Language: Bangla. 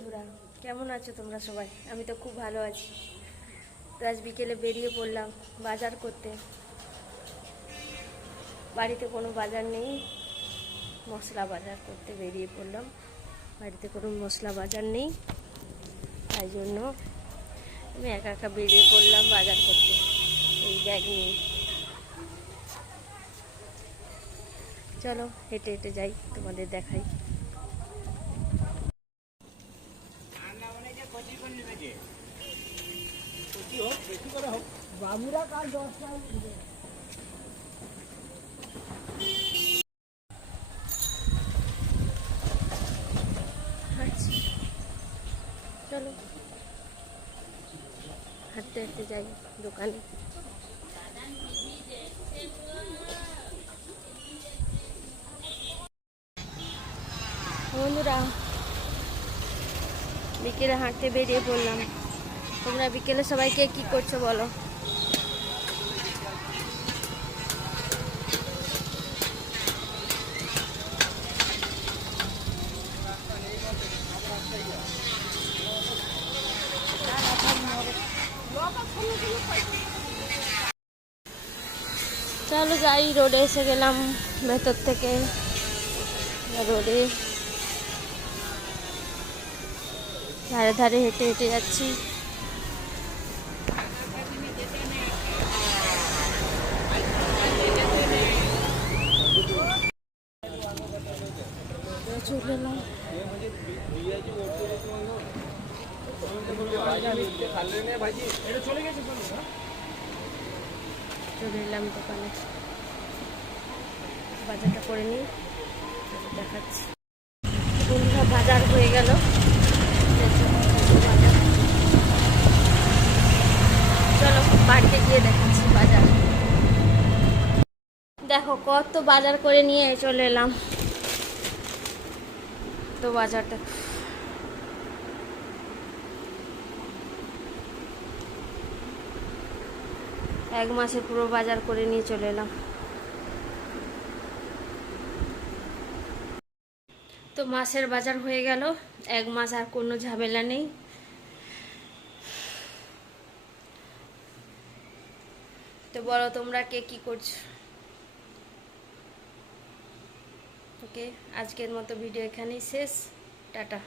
বন্ধুরা, কেমন আছো তোমরা সবাই? আমি তো খুব ভালো আছি। তো আজ বিকেলে বেরিয়ে পড়লাম বাজার করতে। বাড়িতে কোনো বাজার নেই, মশলা বাজার করতে বেরিয়ে পড়লাম। বাড়িতে কোনো মশলা বাজার নেই, তাই জন্য আমি একা একা বেরিয়ে পড়লাম বাজার করতে এই ব্যাগ নিয়ে। চলো হেঁটে হেঁটে যাই, তোমাদের দেখাই। বাবুরা কাল 10টায় উঠবে। চলো হাঁটতে হাঁটতে যাই দোকানে। বন্ধুরা, বিকেলে হাঁটতে বেরিয়ে পড়লাম। তোমরা বিকেলে সবাইকে কি করছো বলো? চলো যাই, রোডে এসে গেলাম ভেতর থেকে। রোডে ধারে ধারে হেঁটে হেঁটে যাচ্ছি। চলে এলাম দোকানে, বাজারটা করে নিই, দেখাচ্ছি। বন্ধুরা, বাজার হয়ে গেল। চলো বাড়িতে গিয়ে দেখাচ্ছি বাজার। দেখো কত বাজার করে নিয়ে চলে এলাম। তো বাজারটা এক মাসের পুরো বাজার করে নিয়ে চলে এলাম। তো মাসের বাজার হয়ে গেল, এক মাস আর কোনো ঝামেলা নেই। তো বলো তোমরা কে কি করছো? ওকে, আজকের মতো ভিডিও এখানেই শেষ। টাটা।